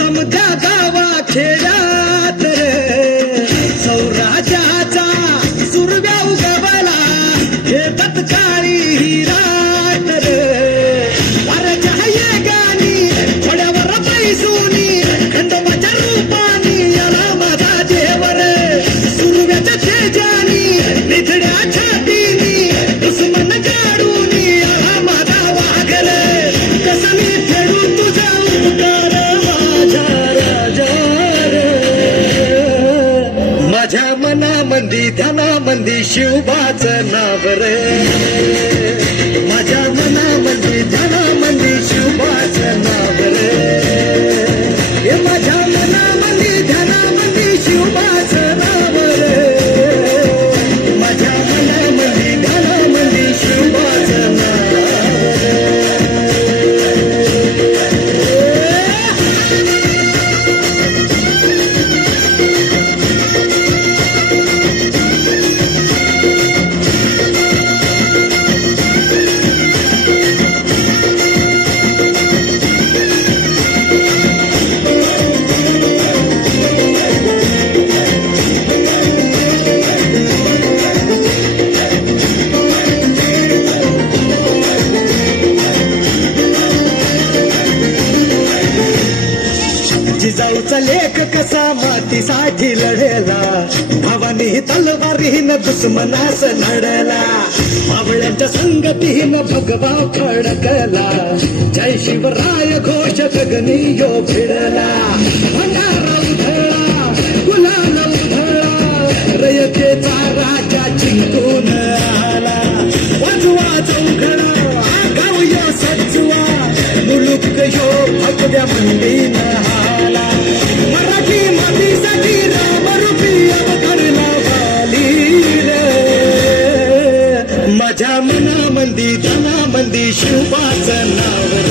समजा गावा खेड्यात रे सौराज्याचा सुरव्या उगवला हे तत्काळी हिरात रे वारच्या गाणी थोड्यावर पैसुनी खंडोबाच्या रूपानी याला माझा देवर सुरव्याच्या तेजानी निधड्या छातीनी दुश्मन काढून याला माझा वाघर कसं मी फेडू तुझा उपकार माझ्या राजा माझ्या मनामंदी ध्यानामंदी शिवबाचं नाव रे माझ्या मनामंदी ध्यानामंदी शिवबाचं नाव रे हे माझ्या मनामंदी ध्यानामंदी शिवबाचं नाव रे माझ्या मनामंदी ध्यानामंदी शिवबाचं नाव रे जिजाऊचा लेख कसा मातीसाठी लढेला भावानी तलवारीनं दुश्मनास लढला मावळ्यांच्या संगतीनं भगवा फडकला जय शिवराय घोष गगनी यो भिडला भंडारा उधळला गुलाल उधळला रयतेचा राजा जिंकून आला वाजवा चौघडा गाव यो सजवा मुलुक यो भगव्या मंडीनं हाला मराठी मातीसाठी रामरूपी अवतरला वाली रे माझ्या मनामंदी ध्यानामंदी शिवबाचं नाव